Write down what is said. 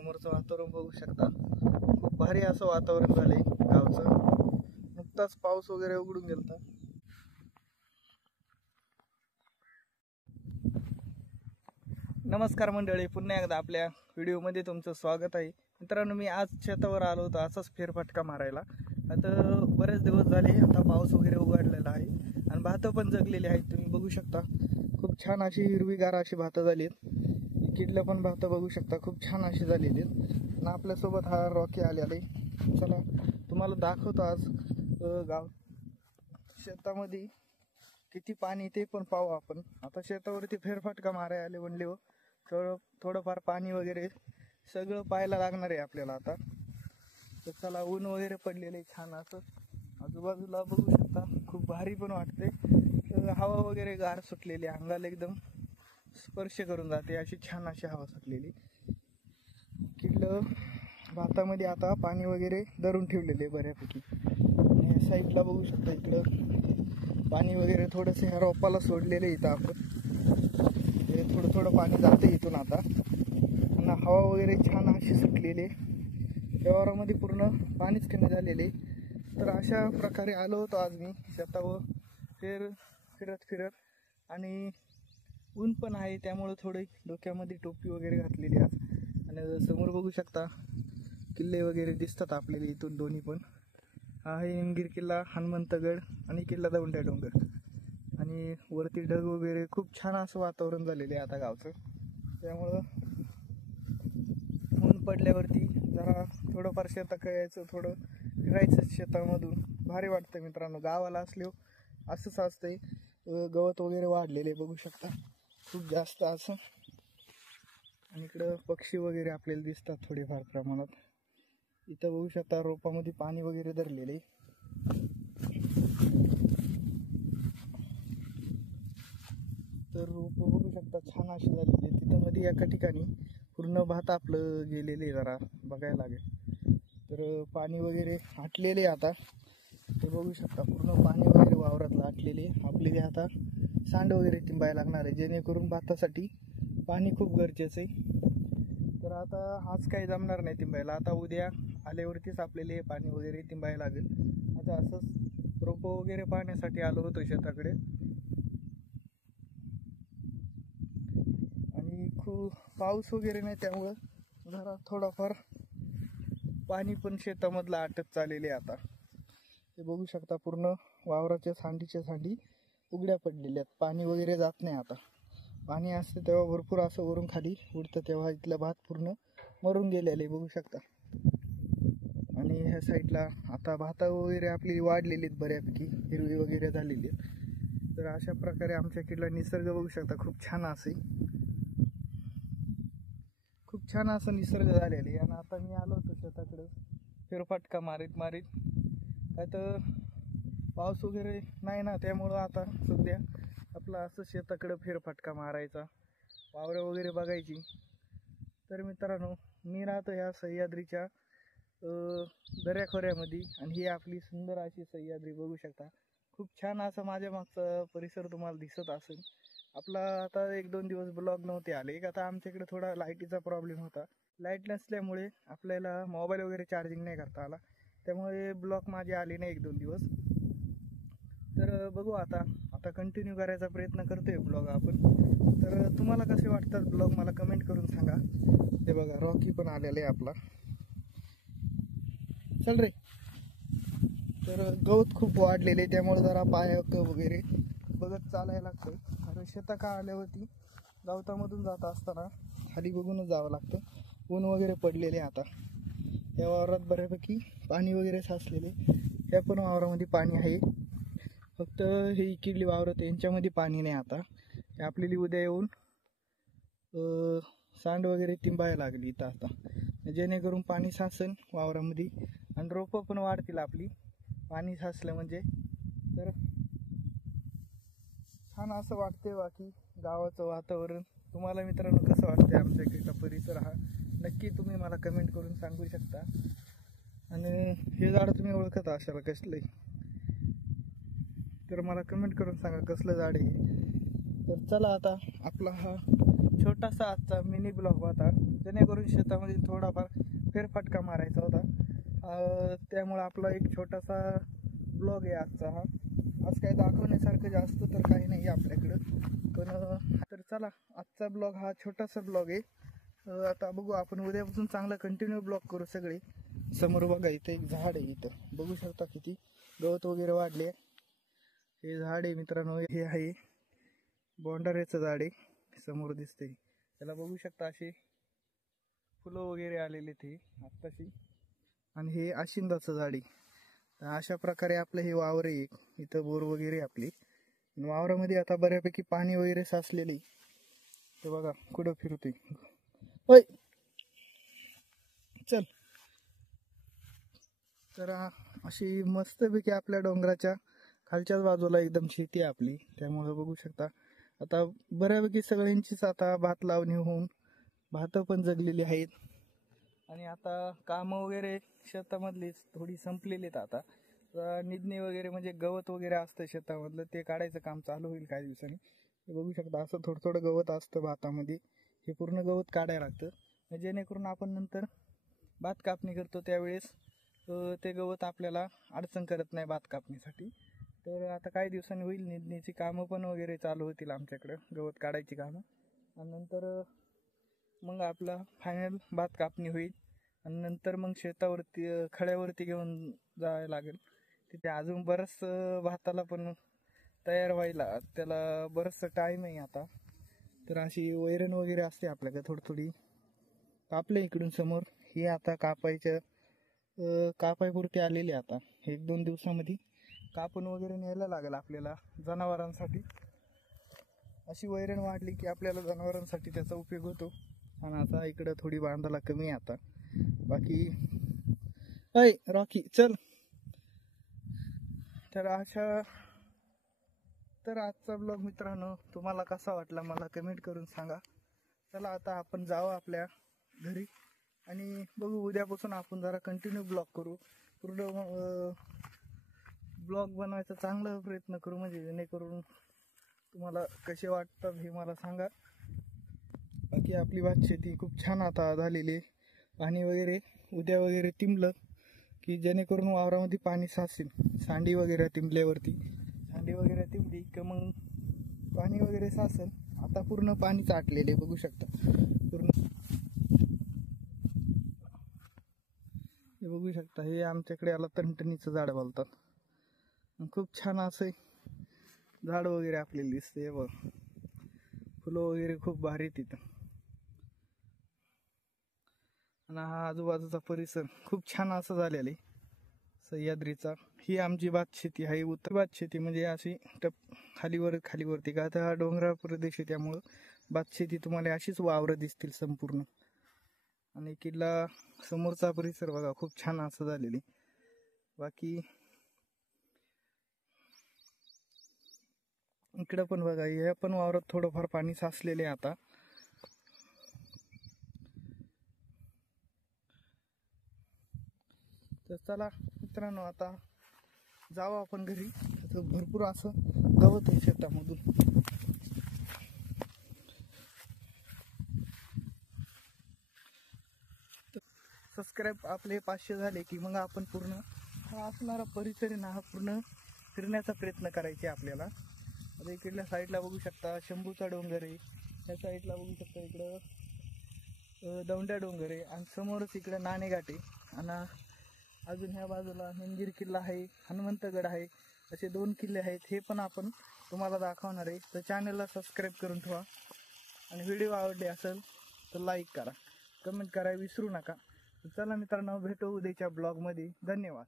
समोरचं वातावरण बघू शकता, खूप भारी असं वातावरण झालंय गावचं. नुकताच पाऊस वगैरे उघडून गेलता. नमस्कार मंडळी, पुन्हा एकदा आपल्या व्हिडिओमध्ये तुमचं स्वागत आहे. मित्रांनो, मी आज शेतावर आलो होतो असाच फेरफटका मारायला. आता बरेच दिवस झाले, आता पाऊस वगैरे उघडलेला आहे आणि भातं पण जगलेली आहेत. तुम्ही बघू शकता, खूप छान अशी हिरवीगार अशी भातं झाली आहेत. किडलं पण भातं बघू शकता, खूप छान अशी झालेली आहेत. आणि आपल्यासोबत हा रॉकी आलेला आहे. चला तुम्हाला दाखवतो आज गाव शेतामध्ये किती पाणी ते पण पाहू आपण. आता शेतावरती फेरफटका मारायला आले म्हणले हो, थोडंफार पाणी वगैरे सगळं पाहायला लागणार आहे आपल्याला आता. तर चला, ऊन वगैरे पडलेलं आहे छान असं, आजूबाजूला बघू शकता, खूप भारी पण वाटते. हवा वगैरे गार सुटलेली, अंगाला एकदम स्पर्श करून जाते अशी छान अशी हवा सुटलेली. किडलं भातामध्ये आता पाणी वगैरे धरून ठेवलेले बऱ्यापैकी. आणि साईडला बघू शकता, इकडं पाणी वगैरे थोडंसं ह्या रोपाला सोडलेलं इथं आपण. थोडं थोडं पाणी जातं इथून आता. आणि हवा वगैरे छान अशी सुटलेली, व्यवहारामध्ये पूर्ण पाणीच कमी झालेले. तर अशा प्रकारे आलो होतो आज मी शेतावर फिरत आणि ऊन पण आहे, त्यामुळं थोडी डोक्यामध्ये टोपी वगैरे घातलेली आज. आणि समोर बघू शकता किल्ले वगैरे दिसतात आपल्याला इथून दोन्ही पण. हा आहे इंगीर किल्ला, हनुमंतगड आणि किल्ला दौंड्या डोंगर. आणि वरती ढग वगैरे, खूप छान असं वातावरण झालेलं आहे आता गावचं. त्यामुळं ऊन पडल्यावरती जरा थोडंफार शेताकडे यायचं, थोडं फिरायचं शेतामधून, भारी वाटतं मित्रांनो. गावाला असल्यावर असंच असतंय, गवत वगैरे वाढलेले बघू शकता खूप जास्त असं. आणि इकडं पक्षी वगैरे आपल्याला दिसतात थोडेफार प्रमाणात. इथं बघू शकता रोपामध्ये पाणी वगैरे धरलेले. तर रोप बघू शकता छान अशी झालेली. तिथं मध्ये एका ठिकाणी पूर्ण भात आपलं गेलेले, जरा बघायला लागेल. तर पाणी वगैरे आटलेले आता, ते बघू शकता पूर्ण पाणी वगैरे वावरातलं आटलेले. आपले आता सांड वगैरे तिंबायला लागणार आहे, जेणेकरून भातासाठी पाणी खूप गरजेचं आहे. तर आता आज काही जमणार नाही तिंबायला, आता उद्या आल्यावरतीच आपल्याला पाणी वगैरे तिंबायला लागेल. आता असंच रोपं वगैरे पाहण्यासाठी आलो होतो शेताकडे. आणि खूप पाऊस वगैरे नाही, त्यामुळं जरा थोडाफार पाणी पण शेतामधलं आटत चाललेले आता. ते बघू शकता पूर्ण वावराच्या सांडीच्या सांडी उघड्या पडलेल्या आहेत, पाणी वगैरे जात नाही आता. पाणी असतं तेव्हा भरपूर असं वरून खाली उडतं, तेव्हा इथलं भात पूर्ण मरून गेलेले बघू शकता. आणि ह्या साईडला आता भाता वगैरे आपली वाढलेली आहेत, बऱ्यापैकी हिरवी वगैरे झालेली आहेत. तर अशा प्रकारे आमच्याकडला निसर्ग बघू शकता, खूप छान असे, खूप छान असं निसर्ग झालेले. आणि आता मी आलो होतो शेताकडे फेरफटका मारीत काय तर पाऊस वगैरे नाही ना, त्यामुळं आता सध्या आपलं असं शेताकडं फेरफटका मारायचा, वावरं वगैरे बघायची. तर मित्रांनो, मी राहतो ह्या सह्याद्रीच्या दऱ्याखोऱ्यामध्ये, आणि ही आपली सुंदर अशी सह्याद्री बघू शकता. खूप छान असं माझ्या मागचा परिसर तुम्हाला दिसत असेल. आपला आता 1-2 दिवस ब्लॉग नव्हते आले. आता आमच्याकडे थोडा लाईटीचा प्रॉब्लेम होता. लाईट नसल्यामुळे आपल्याला मोबाईल वगैरे चार्जिंग नाही करता आला, त्यामुळे ब्लॉग माझे आले नाही 1-2 दिवस. तर बघू आता कंटिन्यू करायचा प्रयत्न करतोय ब्लॉग आपण. तर तुम्हाला कसे वाटतात ब्लॉग मला कमेंट करून सांगा. ते बघा रॉकी पण आलेला आहे आपला, चल रे. तर गवत खूप वाढलेले, त्यामुळे जरा पायक वगैरे बघत चालायला लागतं. कारण शेताका आल्यावरती गवतामधून जात असताना खाली बघूनच जावं लागतं. ऊन वगैरे पडलेले आता, या वावरात बऱ्यापैकी पाणी वगैरे साचलेले. ह्या पण वावरामध्ये पाणी आहे, फक्त हे इकडली वावरत यांच्यामध्ये पाणी नाही. आता आपल्याला उद्या येऊन सांड वगैरे तिंबायला लागली इथं आता, जेणेकरून पाणी साचेल वावरामध्ये आणि रोपं पण वाढतील आपली पाणी साचलं म्हणजे. तर छान असं वाटतंय. बाकी गावाचं वातावरण तुम्हाला मित्रांनो कसं वाटतंय, आमच्या इकडचा परिसर हा नक्की तुम्ही मला कमेंट करून सांगू शकता. आणि हे झाड तुम्ही ओळखत असाल कसलं आहे, तर मला कमेंट करून सांगा कसलं झाड आहे. तर चला, आता आपला हा छोटासा आजचा मिनी ब्लॉग होता, जेणेकरून शेतामध्ये थोडाफार फेरफटका मारायचा होता. त्यामुळे आपला एक छोटासा ब्लॉग आहे आजचा हा. आज काय दाखवण्यासारखं जास्त तर काही नाही आपल्याकडं, पण तर चला आजचा ब्लॉग हा छोटासा ब्लॉग आहे. आता बघू आपण उद्यापासून चांगला कंटिन्यू ब्लॉग करू सगळे. समोर बघा इथं एक झाड आहे, इथं बघू शकता किती गवत वगैरे वाढले. हे झाड आहे मित्रांनो, हे आहे बोंडाऱ्याचं झाड आहे, समोर दिसतंय त्याला बघू शकता. असे फुलं वगैरे आलेले ते आत्ताशी. आणि हे आशिंदाचं झाड आहे. अशा प्रकारे आपलं हे वावर आहे एक, इथं बोर वगैरे आपली वावरामध्ये आता बऱ्यापैकी पाणी वगैरे साचलेले. ते बघा कुठं फिरतोय, होय चल. तर अशी मस्तपैकी आपल्या डोंगराच्या खालच्याच बाजूला एकदम शेती आहे आपली, त्यामुळे बघू शकता आता बऱ्यापैकी सगळ्यांचीच आता भात लावणी होऊन भात पण जगलेली आहेत. आणि आता कामं वगैरे शेतामधली थोडी संपलेली आहेत. आता निधनी वगैरे म्हणजे गवत वगैरे असतं शेतामधलं, ते काढायचं काम चालू होईल काही दिवसांनी. हे बघू शकता असं थोडं थोडं गवत असतं भातामध्ये, हे पूर्ण गवत काढायला लागतं, जेणेकरून आपण नंतर भात कापणी करतो त्यावेळेस ते गवत आपल्याला अडचण करत नाही भात कापणीसाठी. तर आता काही दिवसांनी होईल, निधनीची कामं पण वगैरे चालू होतील आमच्याकडं, गवत काढायची कामं. आणि नंतर मग आपला फायनल भात कापणी होईल. आणि नंतर मग शेतावरती खड्यावरती घेऊन जायला लागेल. तिथे अजून बरंच भाताला पण तयार व्हायला त्याला बरंचसं टाईम आहे आता. तर अशी वैरण वगैरे असते आपल्याकडे थोडी थोडी. कापले इकडून समोर, ही आता कापायपुरती आलेली. आता 1-2 दिवसामध्ये कापून वगैरे न्यायला लागेल आपल्याला जनावरांसाठी. अशी वैरण वाढली की आपल्याला जनावरांसाठी त्याचा उपयोग होतो. आणि आता इकडं थोडी बांधाला कमी आहे आता. बाकी अय रॉकी चल. तर आजचा ब्लॉग मित्रांनो तुम्हाला कसा वाटला मला कमेंट करून सांगा. चला आता आपण जाऊ आपल्या घरी आणि बघू उद्यापासून आपण जरा कंटिन्यू ब्लॉग करू. पूर्ण ब्लॉग बनवायचा चांगला प्रयत्न करू, म्हणजे जेणेकरून तुम्हाला कसे वाटतात हे मला सांगा. बाकी आपली भात शेती खूप छान आता झालेली आहे. पाणी वगैरे उद्या वगैरे तिंबलं की जेणेकरून वावरामध्ये पाणी साचेल. सांडी वगैरे तिंबल्यावरती, सांडी वगैरे तिंबली की मग पाणी वगैरे साचेल. आता पूर्ण पाणी चाटलेले बघू शकता पूर्ण. हे बघू शकता, हे आमच्याकडे याला तणतणीचं झाड बोलतात. खूप छान असं झाड वगैरे आपल्याला दिसते बघ, फुलं वगैरे खूप भारी तिथं. आणि हा आजूबाजूचा परिसर खूप छान असं झालेला आहे सह्याद्रीचा. ही आमची भात शेती आहे. उत्तर भात शेती म्हणजे अशी खालीवरती का, तर हा डोंगराळ प्रदेश आहे त्यामुळं भात शेती तुम्हाला अशीच वावरं दिसतील संपूर्ण. आणि किल्ला समोरचा परिसर बघा खूप छान असं झालेली. बाकी इकडं पण बघा, या पण वावरात थोडंफार पाणी साचलेले आता. तर चला मित्रांनो आता जाऊ आपण घरी. भरपूर असं गवत आहे शेतामधून. सबस्क्राईब आपले 500 झाले की मग आपण पूर्ण हा असणारा परिसर आहे ना, हा पूर्ण फिरण्याचा प्रयत्न करायचे आपल्याला. आता इकडल्या साईडला बघू शकता शंभूचा डोंगर आहे, त्या साईडला बघू शकता इकडं दौंड्या डोंगर आहे, आणि समोरच इकडं नाणेघाट आहे. आणि अजून ह्या बाजूला निमगिरी किल्ला आहे, हनुमंतगड आहे. असे 2 किल्ले आहेत, हे पण आपण तुम्हाला दाखवणार आहे. तर चॅनलला सबस्क्राईब करून ठेवा. आणि व्हिडिओ आवडले असेल तर लाईक करा, कमेंट करायला विसरू नका. चला मित्रांनो भेटू उद्याच्या ब्लॉगमध्ये. धन्यवाद.